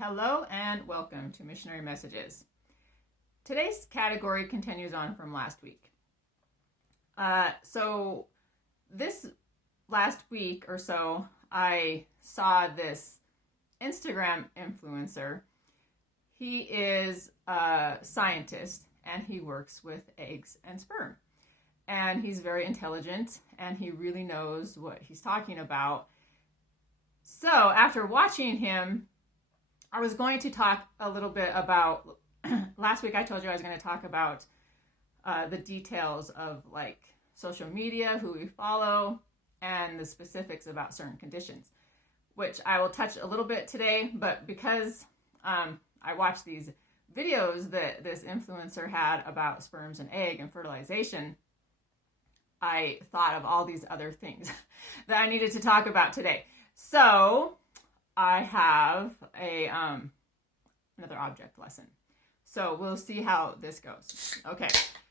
Hello and welcome to Missionary Messages. Today's category continues on from last week. So this last week or so, I saw this Instagram influencer. He is a scientist and he works with eggs and sperm. And he's very intelligent and he really knows what he's talking about. So after watching him, I was going to talk a little bit about, last week I told you I was going to talk about the details of like social media, who we follow, and the specifics about certain conditions, which I will touch a little bit today. But because I watched these videos that this influencer had about sperms and egg and fertilization, I thought of all these other things that I needed to talk about today. So I have another object lesson. So we'll see how this goes. Okay,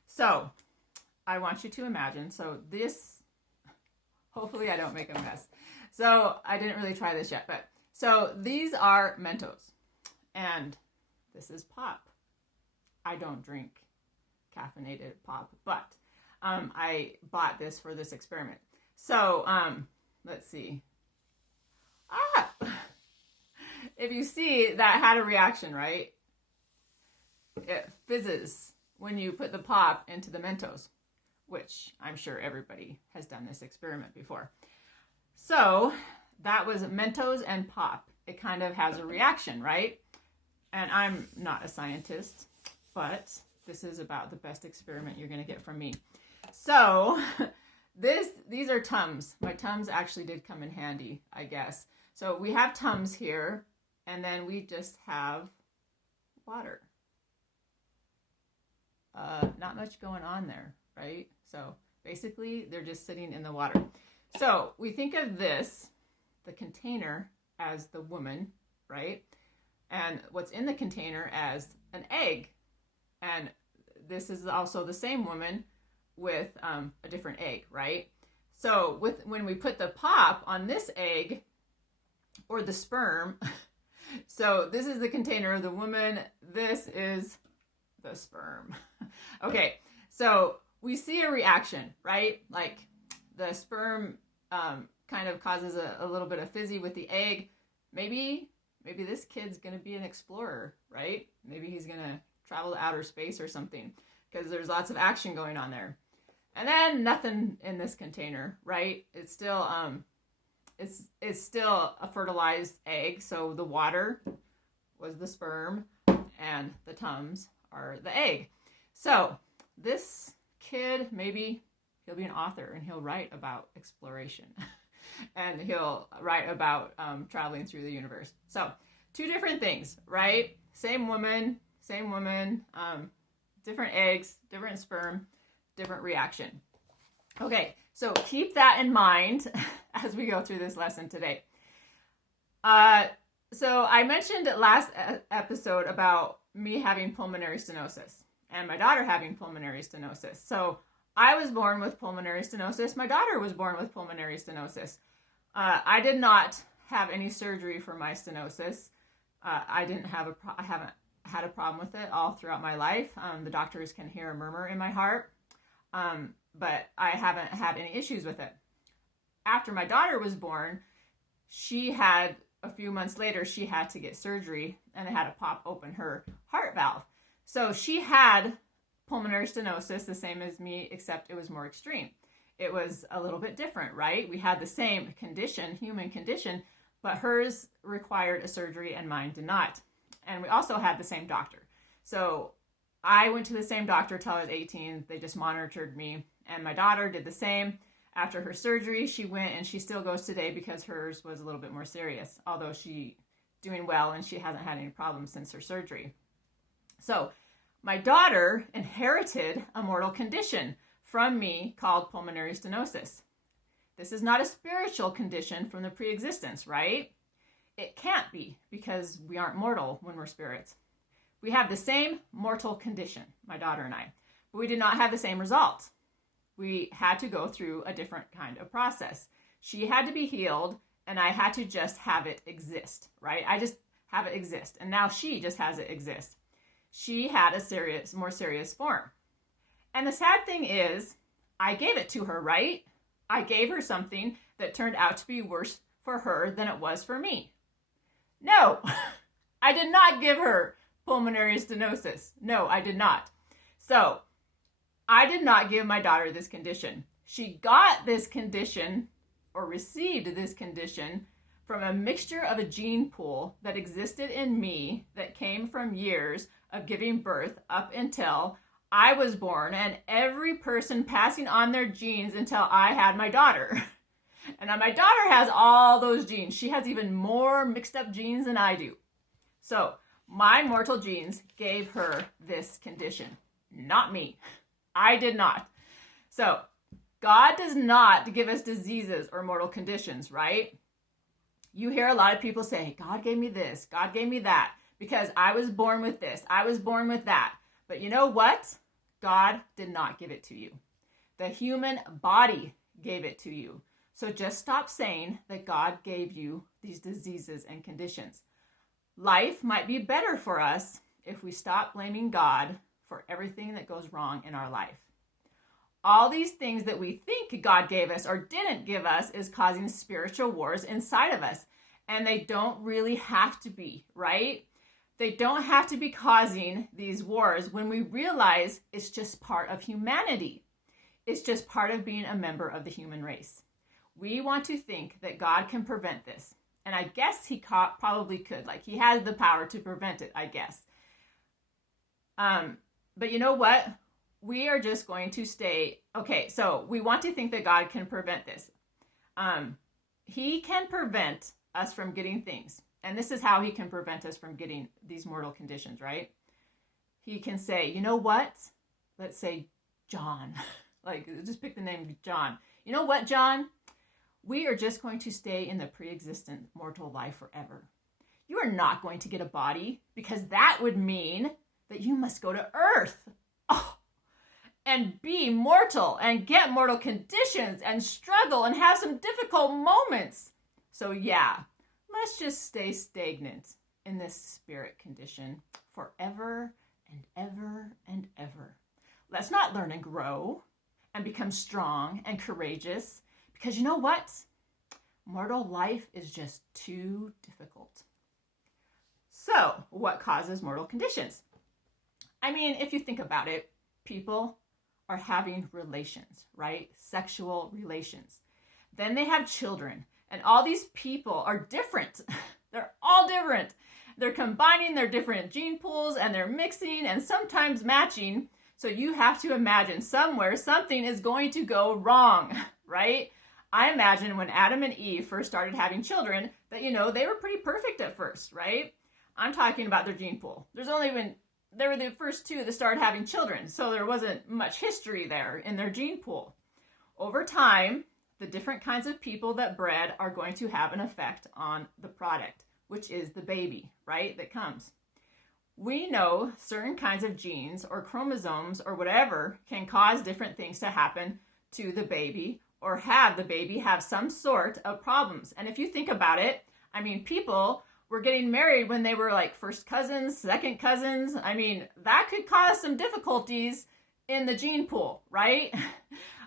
so I want you to imagine, so this, hopefully I don't make a mess. So I didn't really try this yet, but so these are Mentos and this is pop. I don't drink caffeinated pop, but I bought this for this experiment. So let's see. If you see, that had a reaction, right? It fizzes when you put the pop into the Mentos, which I'm sure everybody has done this experiment before. So that was Mentos and pop. It kind of has a reaction, right? And I'm not a scientist, but this is about the best experiment you're going to get from me. So these are Tums. My Tums actually did come in handy, I guess. So we have Tums here, and then we just have water. Not much going on there, right? So basically, they're just sitting in the water. So we think of this, the container, as the woman, right? And what's in the container as an egg. And this is also the same woman with a different egg, right? So when we put the pop on this egg, or the sperm, so this is the container of the woman, this is the sperm. Okay, so we see a reaction, right? Like the sperm kind of causes a little bit of fizzy with the egg. Maybe this kid's gonna be an explorer, right? Maybe he's gonna travel to outer space or something, because there's lots of action going on there. And then nothing in this container, right? It's still it's still a fertilized egg. So the water was the sperm and the Tums are the egg. So this kid, maybe he'll be an author and he'll write about exploration and he'll write about traveling through the universe. So two different things, right? Same woman, different eggs, different sperm, different reaction. Okay, so keep that in mind as we go through this lesson today. So I mentioned last episode about me having pulmonary stenosis and my daughter having pulmonary stenosis. So I was born with pulmonary stenosis. My daughter was born with pulmonary stenosis. I did not have any surgery for my stenosis. I haven't had a problem with it all throughout my life. The doctors can hear a murmur in my heart. But I haven't had any issues with it. After my daughter was born, a few months later, she had to get surgery and they had to pop open her heart valve. So she had pulmonary stenosis, the same as me, except it was more extreme. It was a little bit different, right? We had the same condition, human condition, but hers required a surgery and mine did not. And we also had the same doctor. So I went to the same doctor till I was 18. They just monitored me. And my daughter did the same. After her surgery, she went, and she still goes today because hers was a little bit more serious, although she's doing well and she hasn't had any problems since her surgery. So my daughter inherited a mortal condition from me called pulmonary stenosis. This is not a spiritual condition from the pre-existence, right? It can't be, because we aren't mortal when we're spirits. We have the same mortal condition, my daughter and I, but we did not have the same results. We had to go through a different kind of process. She had to be healed, and I had to just have it exist, right? I just have it exist. And now she just has it exist. She had a more serious form. And the sad thing is, I gave it to her, right? I gave her something that turned out to be worse for her than it was for me. No, I did not give her pulmonary stenosis. No, I did not. So I did not give my daughter this condition. She got this condition or received this condition from a mixture of a gene pool that existed in me that came from years of giving birth up until I was born, and every person passing on their genes until I had my daughter. And my daughter has all those genes. She has even more mixed up genes than I do. So my mortal genes gave her this condition, not me. I did not. So God does not give us diseases or mortal conditions, right? You hear a lot of people say, God gave me this, God gave me that, because I was born with this, I was born with that. But you know what? God did not give it to you. The human body gave it to you. So just stop saying that God gave you these diseases and conditions. Life might be better for us if we stop blaming God for everything that goes wrong in our life. All these things that we think God gave us or didn't give us is causing spiritual wars inside of us. And they don't really have to be, right? They don't have to be causing these wars when we realize it's just part of humanity. It's just part of being a member of the human race. We want to think that God can prevent this. And I guess he probably could. Like, he has the power to prevent it, I guess. But you know what? We are just going to stay. Okay, so we want to think that God can prevent this. He can prevent us from getting things. And this is how he can prevent us from getting these mortal conditions, right? He can say, you know what? Let's say John. Like, just pick the name John. You know what, John? We are just going to stay in the pre-existent mortal life forever. You are not going to get a body, because that would mean that you must go to Earth. Oh, and be mortal and get mortal conditions and struggle and have some difficult moments. So yeah, let's just stay stagnant in this spirit condition forever and ever and ever. Let's not learn and grow and become strong and courageous, because you know what? Mortal life is just too difficult. So what causes mortal conditions? I mean, if you think about it, people are having relations, right? Sexual relations. Then they have children. And all these people are different. They're all different. They're combining their different gene pools and they're mixing and sometimes matching. So you have to imagine somewhere something is going to go wrong, right? I imagine when Adam and Eve first started having children that, they were pretty perfect at first, right? I'm talking about their gene pool. They were the first two that started having children. So there wasn't much history there in their gene pool. Over time, the different kinds of people that bred are going to have an effect on the product, which is the baby, right, that comes. We know certain kinds of genes or chromosomes or whatever can cause different things to happen to the baby or have the baby have some sort of problems. And if you think about it, I mean, people were getting married when they were like first cousins, second cousins. I mean, that could cause some difficulties in the gene pool, right?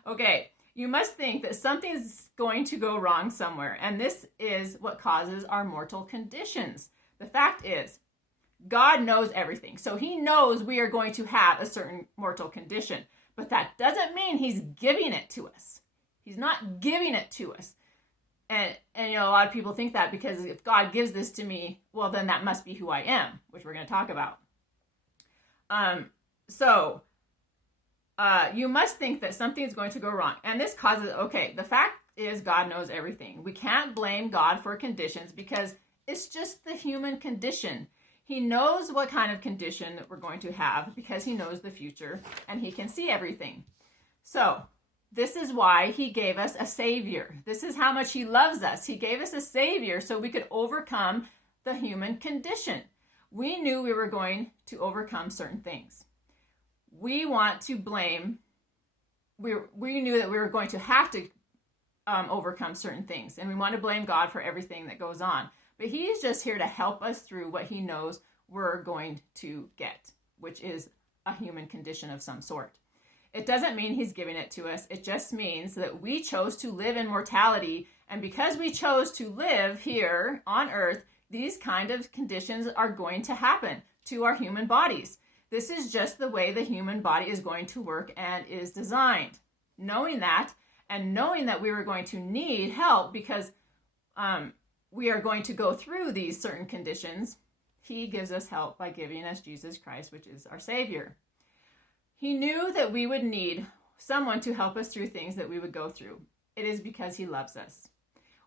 Okay. You must think that something's going to go wrong somewhere, and this is what causes our mortal conditions. The fact is, God knows everything, so he knows we are going to have a certain mortal condition, but that doesn't mean he's giving it to us. He's not giving it to us. And a lot of people think that because if God gives this to me, well, then that must be who I am, which we're going to talk about. You must think that something is going to go wrong. And this causes, the fact is God knows everything. We can't blame God for conditions because it's just the human condition. He knows what kind of condition we're going to have because he knows the future and he can see everything. So this is why he gave us a savior. This is how much he loves us. He gave us a savior so we could overcome the human condition. We knew we were going to overcome certain things. We want to blame, we knew that we were going to have to overcome certain things, and we want to blame God for everything that goes on. but he's just here to help us through what he knows we're going to get, which is a human condition of some sort. It doesn't mean he's giving it to us. It just means that we chose to live in mortality. And because we chose to live here on earth, these kind of conditions are going to happen to our human bodies. This is just the way the human body is going to work and is designed. Knowing that, and knowing that we were going to need help because we are going to go through these certain conditions, he gives us help by giving us Jesus Christ, which is our Savior. He knew that we would need someone to help us through things that we would go through. It is because he loves us.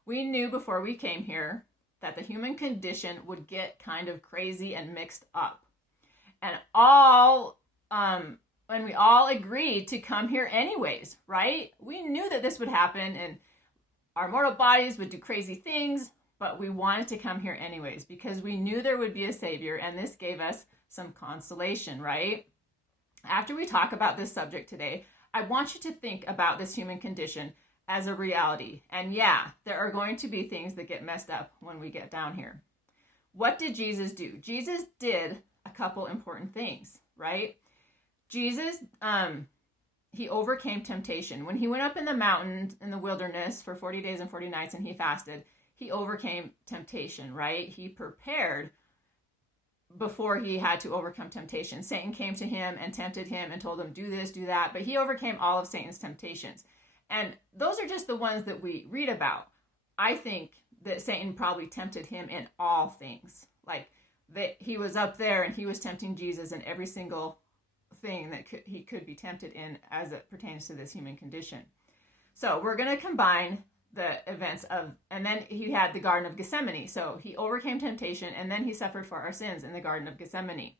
We knew before we came here that the human condition would get kind of crazy and mixed up. And when we all agreed to come here anyways, right? We knew that this would happen and our mortal bodies would do crazy things, but we wanted to come here anyways because we knew there would be a Savior, and this gave us some consolation, right? After we talk about this subject today, I want you to think about this human condition as a reality. And yeah, there are going to be things that get messed up when we get down here. What did Jesus do? Jesus did a couple important things, right? Jesus, he overcame temptation. When he went up in the mountain in the wilderness for 40 days and 40 nights and he fasted, he overcame temptation, right? He prepared before he had to overcome temptation. Satan came to him and tempted him and told him, do this, do that. But he overcame all of Satan's temptations. And those are just the ones that we read about. I think that Satan probably tempted him in all things. Like that he was up there and he was tempting Jesus in every single thing that he could be tempted in as it pertains to this human condition. So we're going to combine the events of, and then he had the Garden of Gethsemane. So he overcame temptation and then he suffered for our sins in the Garden of Gethsemane.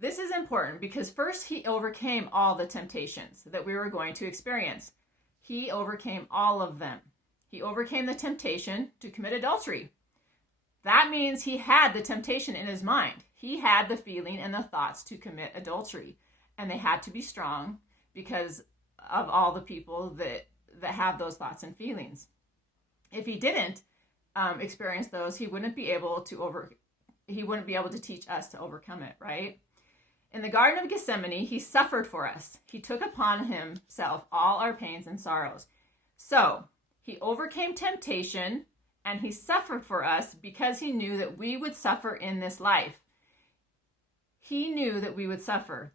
This is important because first he overcame all the temptations that we were going to experience. He overcame all of them. He overcame the temptation to commit adultery. That means he had the temptation in his mind. He had the feeling and the thoughts to commit adultery. And they had to be strong because of all the people that have those thoughts and feelings. If he didn't experience those, he wouldn't be able to teach us to overcome it, right? In the Garden of Gethsemane, he suffered for us. He took upon himself all our pains and sorrows. So he overcame temptation and he suffered for us because he knew that we would suffer in this life. He knew that we would suffer.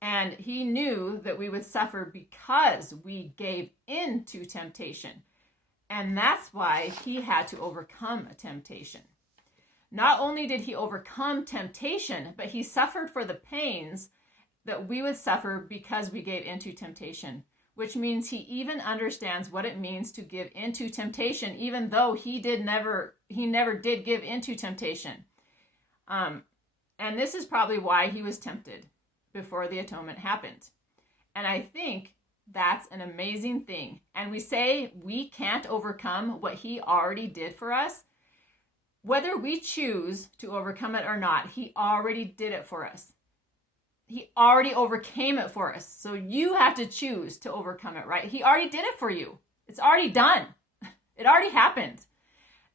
And he knew that we would suffer because we gave in to temptation. And that's why he had to overcome a temptation. Not only did he overcome temptation, but he suffered for the pains that we would suffer because we gave into temptation, which means he even understands what it means to give into temptation, even though he never did give into temptation. And this is probably why he was tempted before the atonement happened. And I think that's an amazing thing. And we say we can't overcome what he already did for us. Whether we choose to overcome it or not, he already did it for us. He already overcame it for us. So you have to choose to overcome it, right? He already did it for you. It's already done. It already happened.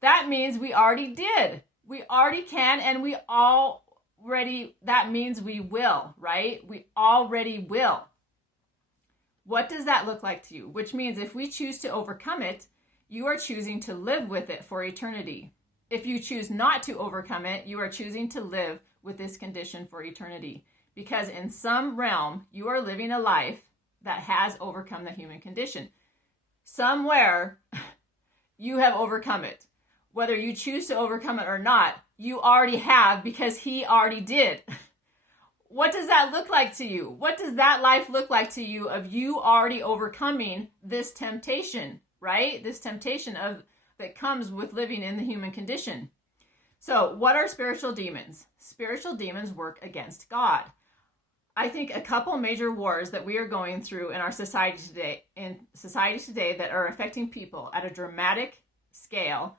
That means we already did. We already can, and that means we will, right? We already will. What does that look like to you? Which means if we choose to overcome it, you are choosing to live with it for eternity. If you choose not to overcome it, you are choosing to live with this condition for eternity. Because in some realm, you are living a life that has overcome the human condition. Somewhere, you have overcome it. Whether you choose to overcome it or not, you already have because he already did. What does that look like to you? What does that life look like to you of you already overcoming this temptation, right? This temptation that comes with living in the human condition. So what are spiritual demons? Spiritual demons work against God. I think a couple major wars that we are going through in our society today that are affecting people at a dramatic scale,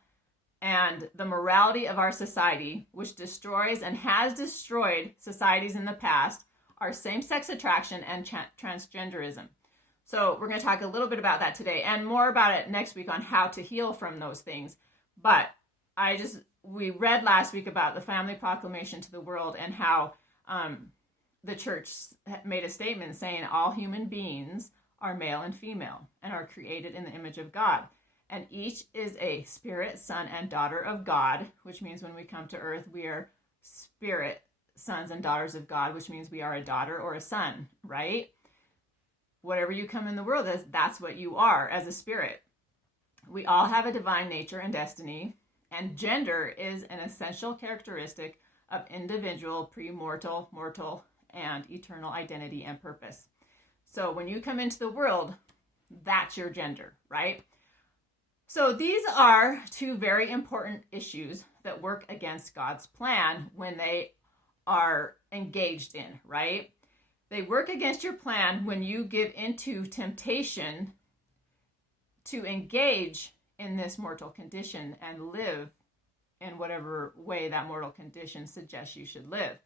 and the morality of our society, which destroys and has destroyed societies in the past, are same-sex attraction and transgenderism. So we're going to talk a little bit about that today and more about it next week on how to heal from those things. But we read last week about the family proclamation to the world and how the church made a statement saying all human beings are male and female and are created in the image of God. And each is a spirit, son, and daughter of God, which means when we come to earth, we are spirit, sons, and daughters of God, which means we are a daughter or a son, right? Whatever you come in the world as, that's what you are as a spirit. We all have a divine nature and destiny, and gender is an essential characteristic of individual, premortal, mortal, and eternal identity and purpose. So when you come into the world, that's your gender, right? So these are two very important issues that work against God's plan when they are engaged in, right? They work against your plan when you give into temptation to engage in this mortal condition and live in whatever way that mortal condition suggests you should live.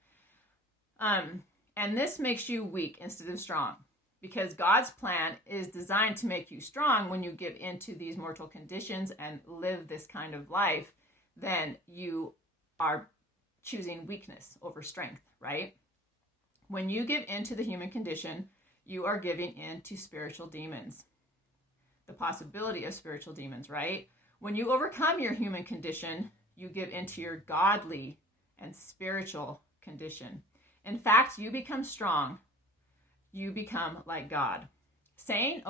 And this makes you weak instead of strong, because God's plan is designed to make you strong. When you give into these mortal conditions and live this kind of life, then you are choosing weakness over strength, right? When you give into the human condition, you are giving into spiritual demons, the possibility of spiritual demons, right? When you overcome your human condition, you give into your godly and spiritual condition. In fact, you become strong. You become like God. Saying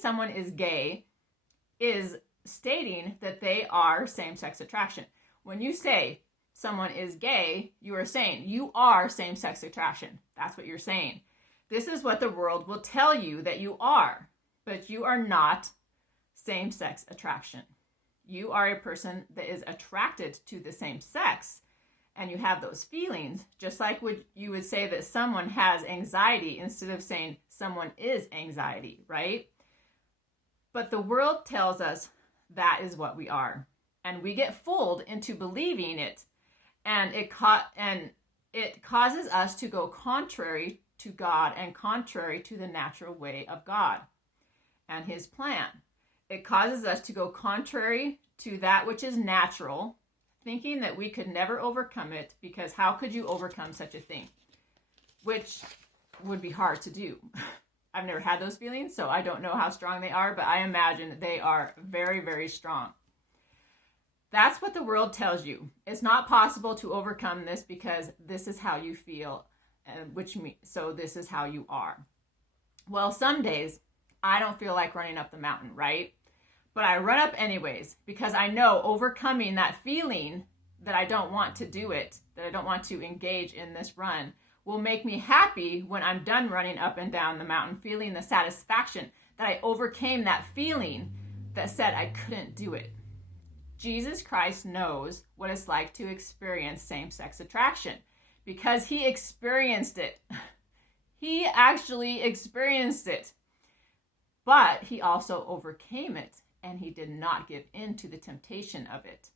someone is gay is stating that they are same-sex attraction. When you say someone is gay, you are saying you are same-sex attraction. That's what you're saying. This is what the world will tell you that you are, but you are not same-sex attraction. You are a person that is attracted to the same sex, and you have those feelings, just like you would say that someone has anxiety instead of saying someone is anxiety, right? But the world tells us that is what we are, and we get fooled into believing it, and it causes us to go contrary to God and contrary to the natural way of God and his plan. It causes us to go contrary to that which is natural, thinking that we could never overcome it, because how could you overcome such a thing? Which would be hard to do. I've never had those feelings, so I don't know how strong they are, but I imagine they are very, very strong. That's what the world tells you. It's not possible to overcome this because this is how you feel, so this is how you are. Well, some days I don't feel like running up the mountain, right? But I run up anyways, because I know overcoming that feeling that I don't want to do it, that I don't want to engage in this run, will make me happy when I'm done running up and down the mountain, feeling the satisfaction that I overcame that feeling that said I couldn't do it. Jesus Christ knows what it's like to experience same-sex attraction because he experienced it. He actually experienced it. But he also overcame it, and he did not give in to the temptation of it.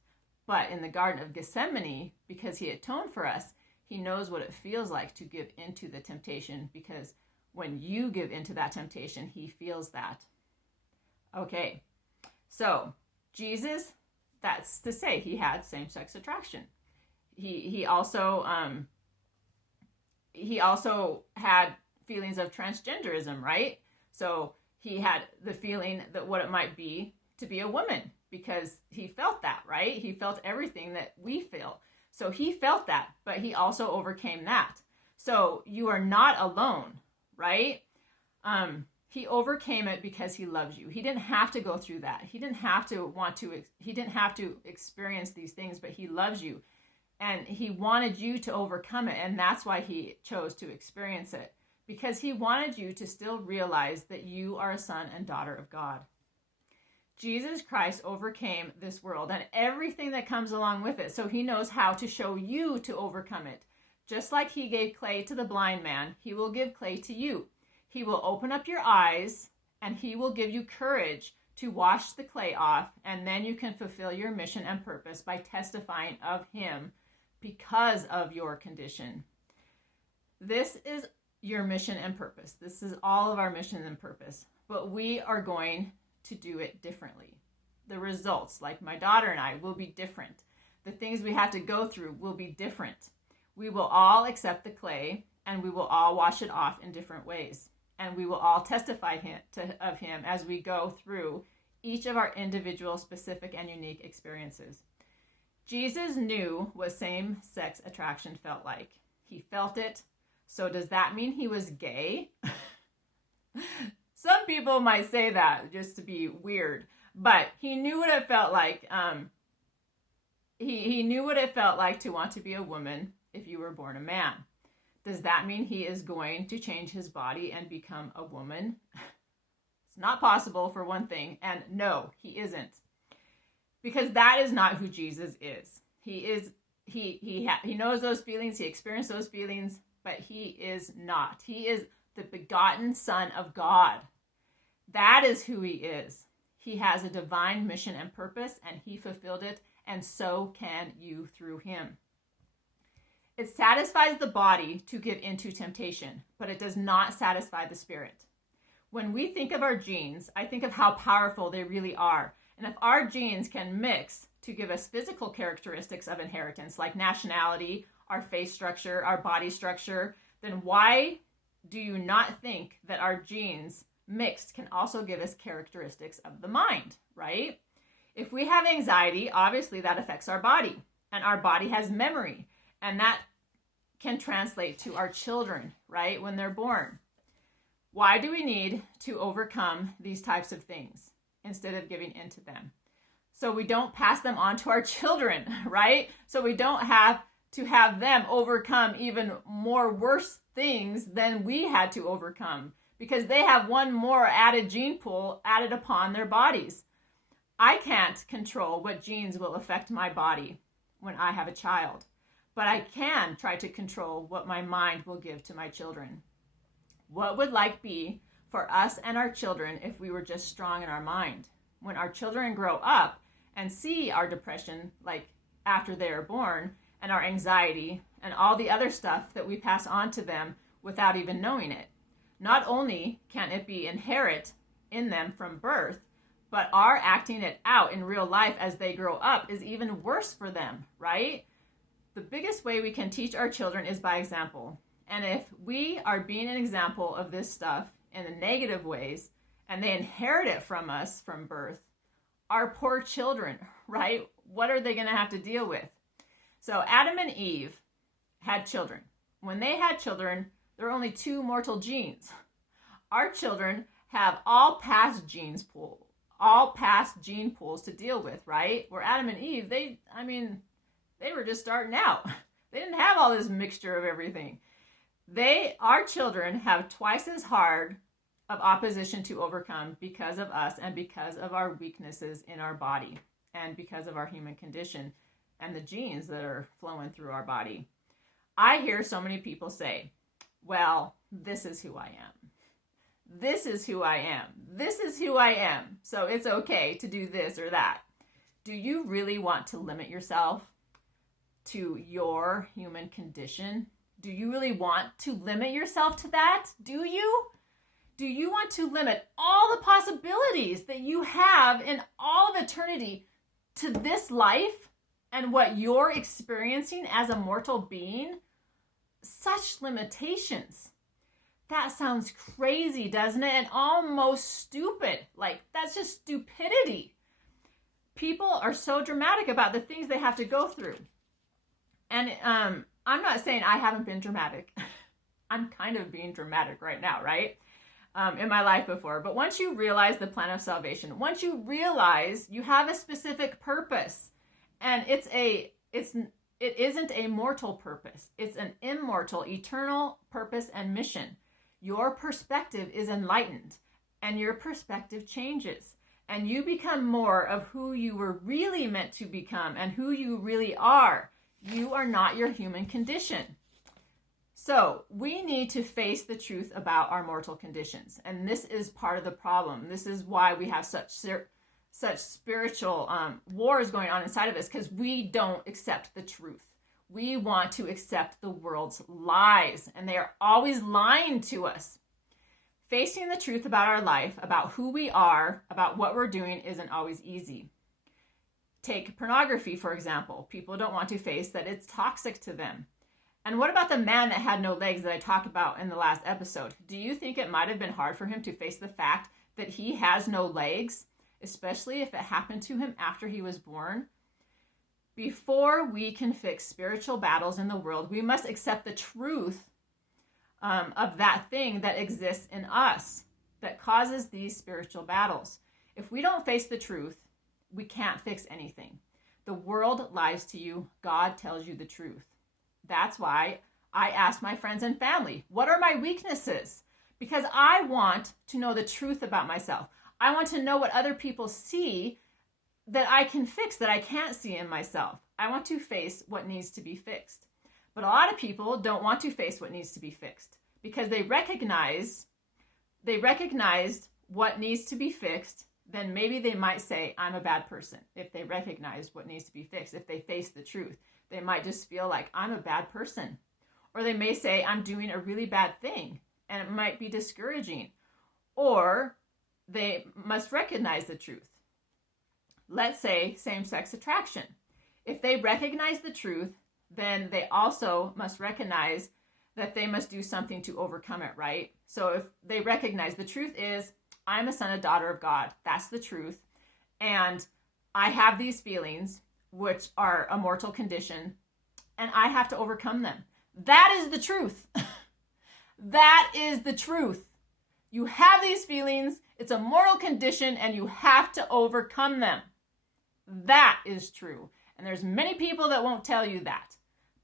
But in the Garden of Gethsemane, because he atoned for us, he knows what it feels like to give into the temptation, because when you give into that temptation, he feels that. Okay, so Jesus, that's to say he had same-sex attraction. He also had feelings of transgenderism, right? So he had the feeling that what it might be to be a woman, because he felt that, right? He felt everything that we feel. So he felt that, but he also overcame that. So you are not alone, right? He overcame it because he loves you. He didn't have to go through that. He didn't have to experience these things, but he loves you. And he wanted you to overcome it. And that's why he chose to experience it, because he wanted you to still realize that you are a son and daughter of God. Jesus Christ overcame this world and everything that comes along with it. So he knows how to show you to overcome it. Just like he gave clay to the blind man, he will give clay to you. He will open up your eyes and he will give you courage to wash the clay off. And then you can fulfill your mission and purpose by testifying of him because of your condition. This is your mission and purpose. This is all of our mission and purpose. But we are going to do it differently. The results, like my daughter and I, will be different. The things we have to go through will be different. We will all accept the clay, and we will all wash it off in different ways. And we will all testify of him as we go through each of our individual, specific, and unique experiences. Jesus knew what same-sex attraction felt like. He felt it. So does that mean he was gay? Some people might say that just to be weird, but he knew what it felt like. He knew what it felt like to want to be a woman if you were born a man. Does that mean he is going to change his body and become a woman? It's not possible, for one thing, and no, he isn't. Because that is not who Jesus is. He knows those feelings, he experienced those feelings, but he is not. He is the begotten Son of God. That is who he is. He has a divine mission and purpose, and he fulfilled it, and so can you through him. It satisfies the body to give into temptation, but it does not satisfy the spirit. When we think of our genes, I think of how powerful they really are. And if our genes can mix to give us physical characteristics of inheritance, like nationality, our face structure, our body structure, then why do you not think that our genes mixed can also give us characteristics of the mind, right? If we have anxiety, obviously that affects our body, and our body has memory, and that can translate to our children, right, when they're born. Why do we need to overcome these types of things instead of giving into them? So we don't pass them on to our children, right? So we don't have to have them overcome even more worse things than we had to overcome, because they have one more added gene pool added upon their bodies. I can't control what genes will affect my body when I have a child, but I can try to control what my mind will give to my children. What would life be for us and our children if we were just strong in our mind? When our children grow up and see our depression, like after they are born, and our anxiety and all the other stuff that we pass on to them without even knowing it, not only can it be inherent in them from birth, but our acting it out in real life as they grow up is even worse for them, right? The biggest way we can teach our children is by example. And if we are being an example of this stuff in the negative ways, and they inherit it from us from birth, our poor children, right? What are they going to have to deal with? So Adam and Eve had children. When they had children, there were only two mortal genes. Our children have all past gene pools to deal with, right? Where Adam and Eve, they were just starting out. They didn't have all this mixture of everything. Our children have twice as hard of opposition to overcome because of us and because of our weaknesses in our body and because of our human condition and the genes that are flowing through our body. I hear so many people say, well, this is who I am. This is who I am. This is who I am. So it's okay to do this or that. Do you really want to limit yourself to your human condition? Do you really want to limit yourself to that? Do you? Do you want to limit all the possibilities that you have in all of eternity to this life and what you're experiencing as a mortal being? Such limitations. That sounds crazy, doesn't it? And almost stupid. Like, that's just stupidity. People are so dramatic about the things they have to go through. And I'm not saying I haven't been dramatic. I'm kind of being dramatic right now, right? In my life before. But once you realize the plan of salvation, once you realize you have a specific purpose, and it isn't a mortal purpose. It's an immortal, eternal purpose and mission. Your perspective is enlightened, and your perspective changes, and you become more of who you were really meant to become and who you really are. You are not your human condition. So we need to face the truth about our mortal conditions, and this is part of the problem. This is why we have such spiritual wars going on inside of us, because we don't accept the truth. We want to accept the world's lies, and they are always lying to us. Facing the truth about our life, about who we are, about what we're doing isn't always easy. Take pornography, for example. People don't want to face that it's toxic to them. And what about the man that had no legs that I talked about in the last episode? Do you think it might have been hard for him to face the fact that he has no legs, especially if it happened to him after he was born? Before we can fix spiritual battles in the world, we must accept the truth of that thing that exists in us that causes these spiritual battles. If we don't face the truth, we can't fix anything. The world lies to you. God tells you the truth. That's why I ask my friends and family, what are my weaknesses? Because I want to know the truth about myself. I want to know what other people see that I can fix that I can't see in myself. I want to face what needs to be fixed. But a lot of people don't want to face what needs to be fixed because they recognized what needs to be fixed. Then maybe they might say, I'm a bad person. If they recognize what needs to be fixed, if they face the truth, they might just feel like I'm a bad person. Or they may say, I'm doing a really bad thing, and it might be discouraging. Or they must recognize the truth. Let's say same-sex attraction. If they recognize the truth, then they also must recognize that they must do something to overcome it, right? So if they recognize the truth is, I'm a son and daughter of God. That's the truth. And I have these feelings, which are a mortal condition, and I have to overcome them. That is the truth. That is the truth. You have these feelings, it's a mortal condition, and you have to overcome them. That is true. And there's many people that won't tell you that.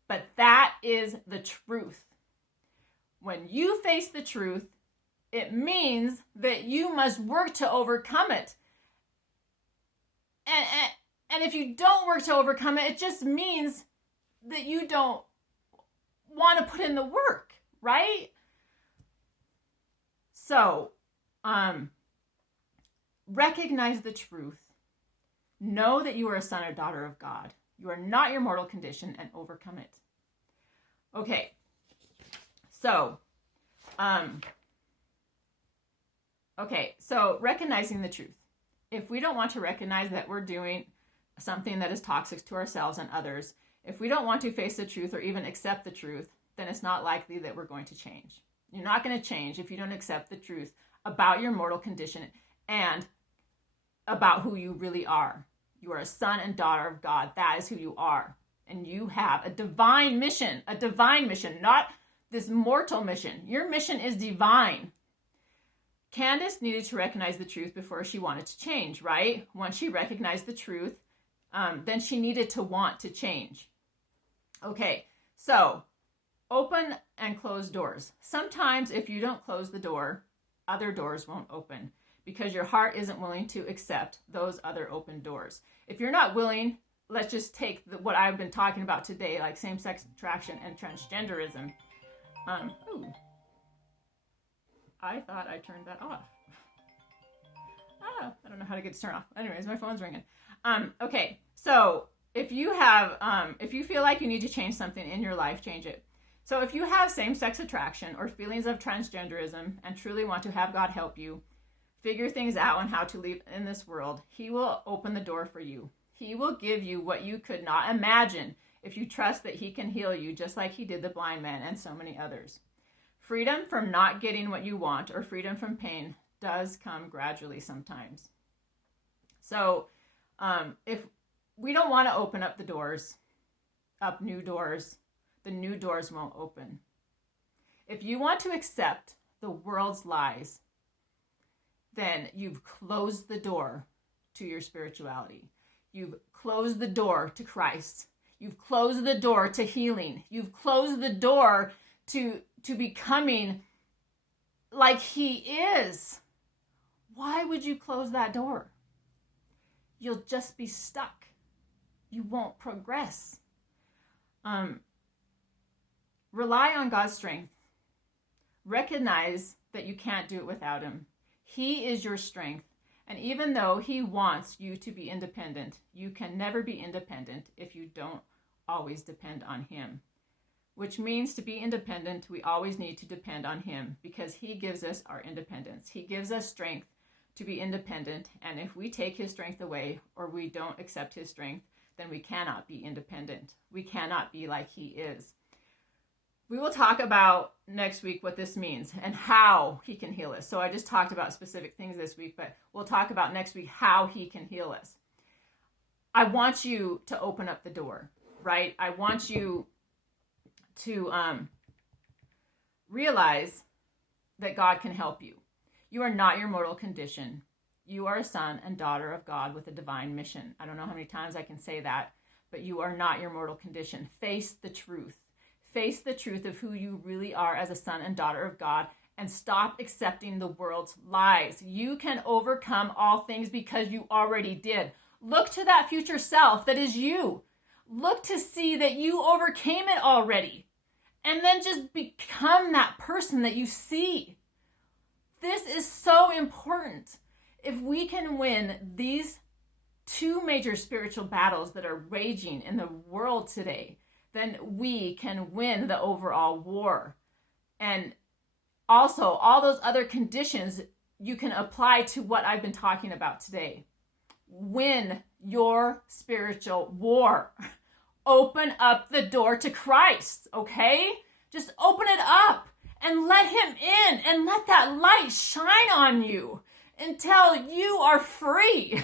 But that is the truth. When you face the truth, it means that you must work to overcome it. And if you don't work to overcome it, it just means that you don't want to put in the work, right? So, recognize the truth. Know that you are a son or daughter of God. You are not your mortal condition, and overcome it. Okay. So, recognizing the truth. If we don't want to recognize that we're doing something that is toxic to ourselves and others, if we don't want to face the truth or even accept the truth, then it's not likely that we're going to change. You're not going to change if you don't accept the truth about your mortal condition and about who you really are. You are a son and daughter of God. That is who you are. And you have a divine mission, not this mortal mission. Your mission is divine. Candace needed to recognize the truth before she wanted to change, right? Once she recognized the truth, then she needed to want to change. Okay, so open and close doors. Sometimes if you don't close the door, other doors won't open because your heart isn't willing to accept those other open doors. If you're not willing, let's just take what I've been talking about today, like same-sex attraction and transgenderism. I thought I turned that off. I don't know how to get it turned off. Anyways, my phone's ringing. Okay, so if you feel like you need to change something in your life, change it. So if you have same-sex attraction or feelings of transgenderism and truly want to have God help you figure things out on how to live in this world, He will open the door for you. He will give you what you could not imagine if you trust that He can heal you, just like He did the blind man and so many others. Freedom from not getting what you want or freedom from pain does come gradually sometimes. So if we don't want to open up new doors, the new doors won't open. If you want to accept the world's lies, then you've closed the door to your spirituality. You've closed the door to Christ. You've closed the door to healing. You've closed the door to becoming like He is. Why would you close that door? You'll just be stuck. You won't progress. Rely on God's strength. Recognize that you can't do it without Him. He is your strength. And even though He wants you to be independent, you can never be independent if you don't always depend on Him. Which means to be independent, we always need to depend on Him because He gives us our independence. He gives us strength to be independent. And if we take his strength away or we don't accept his strength, then we cannot be independent. We cannot be like he is. We will talk about next week what this means and how he can heal us. So I just talked about specific things this week, but we'll talk about next week how he can heal us. I want you to open up the door, right? I want you to realize that God can help you. You are not your mortal condition. You are a son and daughter of God with a divine mission. I don't know how many times I can say that, but you are not your mortal condition. Face the truth. Face the truth of who you really are as a son and daughter of God, and stop accepting the world's lies. You can overcome all things because you already did. Look to that future self that is you. Look to see that you overcame it already. And then just become that person that you see. This is so important. If we can win these two major spiritual battles that are raging in the world today, then we can win the overall war. And also, all those other conditions you can apply to what I've been talking about today. Win your spiritual war. Open up the door to Christ, okay? Just open it up and let him in and let that light shine on you until you are free.